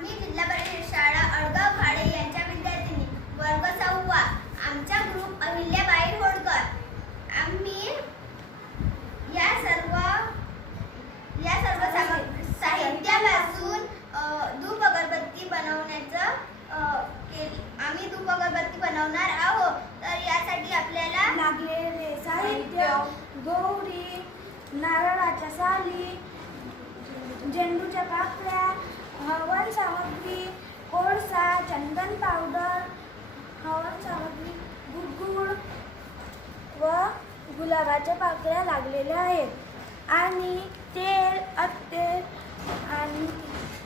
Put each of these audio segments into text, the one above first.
मी जिल्हा परिषद शाळा अळगाव भाडे यांच्या विद्यार्थिनी वर्ग सहावा. आमचा ग्रुप अहिल्याबाई होळकर. आम्ही या सर्व या सर्व साहित्यापासून धूप अगरबत्ती बनवण्याचं आम्ही धूप अगरबत्ती बनवणार आहोत. तर यासाठी आपल्याला लागलेले साहित्य. गौरी नारळाच्या साली झेंडूच्या पाकळ्या हवन सामग्री कोळसा चंदन पावडर हवन सामग्री गुडगुड व गुलाबाच्या पाकळ्या लागलेल्या आहेत. आणि तेल अत्तेल आणि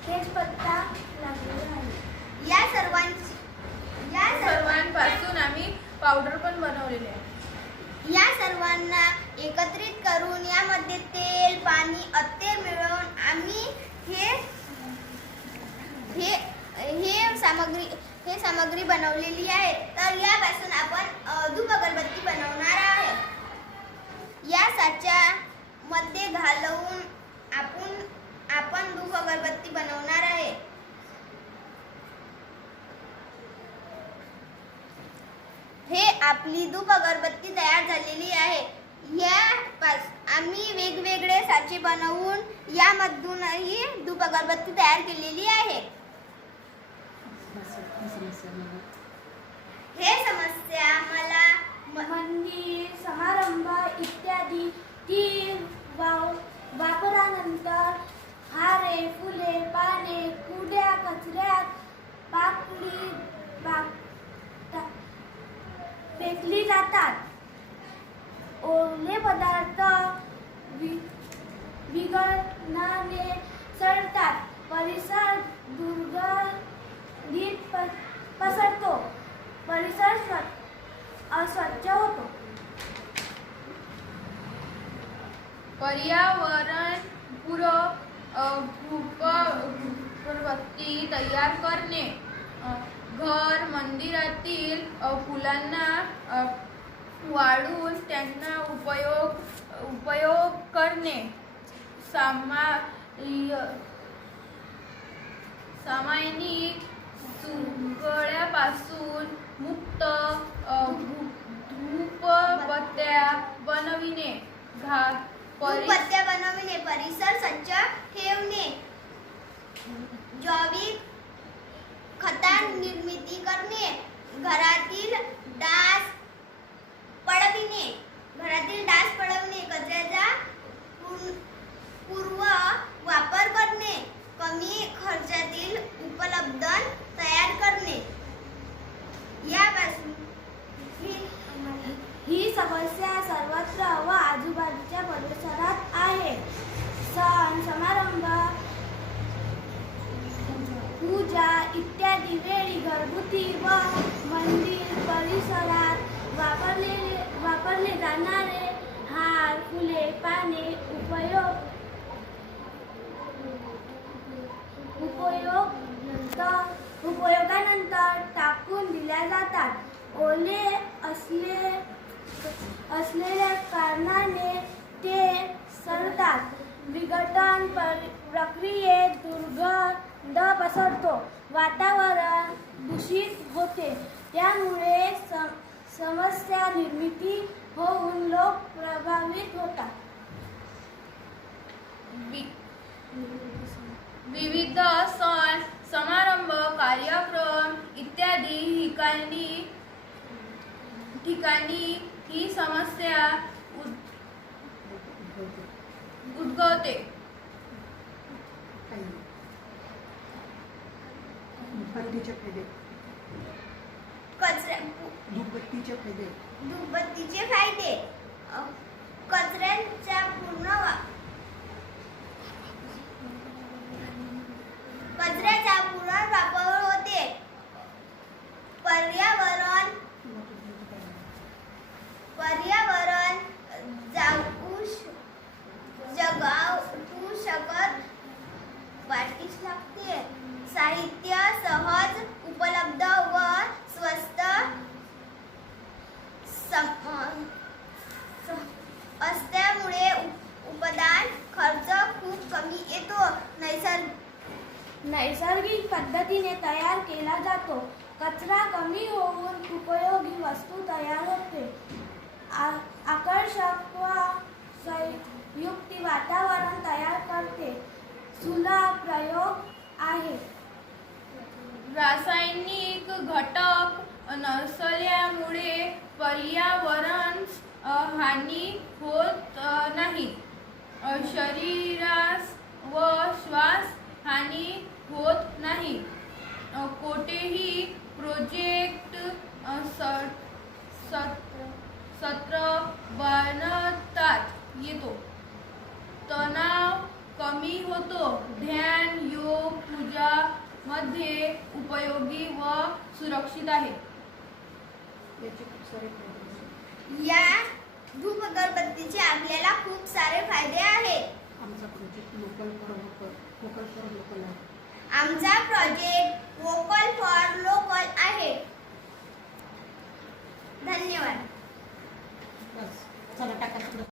तेजपत्ता लागलेला आहे. या सर्वांची या सर्व सर्वांपासून आम्ही पावडर पण बनवलेले आहे. या सर्वांना एकत्रित करून यामध्ये तेल पाणी अत्तेर मिळवून आम्ही हे हे हे सामग्री हे सामग्री बनवलेली आहे. तर यापासून आपण धूप अगरबत्ती बनवणार आहे या साच्या मध्ये घालवून आपण आपण धूप अगरबत्ती बनवणार आहे. हे आपली धूप अगरबत्ती तयार झालेली आहे. या पास आम्ही वेगवेगळे साचे बनवून यामधूनही धूप अगरबत्ती तयार केलेली आहे. हे समस्या मला मंदिर समारंभ इत्यादी ती वाव वापरानंतर हारे फुले पाने कुड्या कचऱ्यात पाकली फेकली जातात. ओले पदार्थ वि विघटनाने सडतात. परिसर दुर्गल पसरतो. परिसर अस्वच्छ होतो. पर्यावरण पूर्वती तयार करणे. घर मंदिरातील फुलांना वाढून वाळून त्यांना उपयोग उपयोग करणे. सामा सामायिक चुंगळ्यापासून मुक्त अ, धूपबत्त्या बनविणे. घात धूपबत्त्या बनविणे परिसर स्वच्छ ठेवणे. जैविक खता निर्मिती करणे घरातील डास पडविणे घरातील डास पडवणे कचऱ्याचा पूर्ण- पूर्व वापर करणे कमी खर्चातील उपलब्ध तयार करणे यापासून ही ही समस्या सर्वत्र व आजूबाजूच्या परिसरात आहे सण समारंभ पूजा इत्यादी वेळी घरगुती व मंदिर परिसरात वापरले वापरले जाणारे हार फुले पाने उपयोग उपयोग उपयोगानंतर टाकून दिल्या जातात. ओले असले असलेल्या कारणाने ते सरतात विघटन पर- प्रक्रियेत दुर्गंध पसरतो. वातावरण दूषित होते. त्यामुळे सम- समस्या निर्मिती होऊन लोक प्रभावित होतात. विविध सण समारंभ कार्यक्रम इत्यादी ठिकाणी ठिकाणी ही समस्या उद- उद्भवते. धूपबत्तीचे फायदे. कचऱ्या धूपबत्तीचे फायदे. धूपबत्तीचे फायदे. नैसर्गिक पद्धतीने तयार केला जातो. कचरा कमी होऊन उपयोगी वस्तू तयार होते. आकर्षक व संयुक्ती वातावरण तयार करते. सुलभ प्रयोग आहे. रासायनिक घटक नसल्यामुळे पर्यावरण हानी होत नाही. शरीरास व श्वास हानी होत नाही. कोठेही प्रोजेक्ट सत्र सत्र बनतात. येतो. तणाव कमी होतो. ध्यान योग पूजा मध्ये उपयोगी व सुरक्षित आहे. या धूप अगरबत्तीचे आपल्याला खूप सारे फायदे आहेत. आमचा project local for local local for local आहे. आमचा प्रोजेक्ट वोकल फॉर लोकल आहे. धन्यवाद.